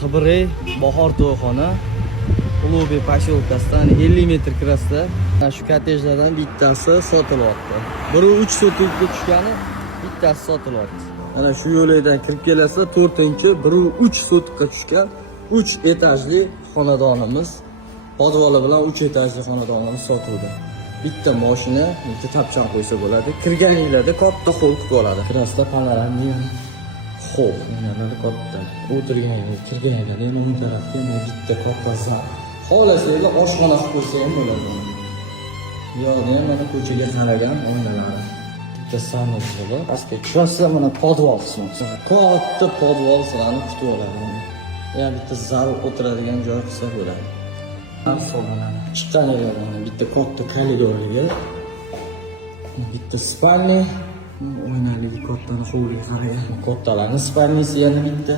Qibiray Bahor to'yxona Ulug'bek posyolkasidan 50 metr kirasida mana shu kottejlardan bittasi sotilyapti. Biri 3 sotikka tushgani, bittasi sotilyapti. Mana shu yo'ldan kirib kelasizlar, 4-chi, biri 3 sotikka tushgan 3 etajli xonadonimiz, podvali bilan 3 etajli xonadonimiz sotildi. Bitta mashina, bitta tapchan qo'ysa bo'ladi. Kirganinglarda katta hol bo'ladi. Kirasida panoramli hol, yana katta. O'tirganinglar, kirganinglarda yana o'ng tarafda yana bitta katta zal. Xohlasanglar oshxona qilib qo'ysa ham bo'ladi. Yo'q, mana ko'chaga qaragan oynalari. Bitta sanitariya. Pastga tushasizlar, mana podval qismi. Katta podval sizlarni kutib oladi. Yana bitta zal o'tiradigan joy qilsa bo'ladi. Chiqqaninglarda bitta katta koridorga, bitta spalni, oynali kattani hovliga qaragan. Kattalarning spalnisi yana bitta.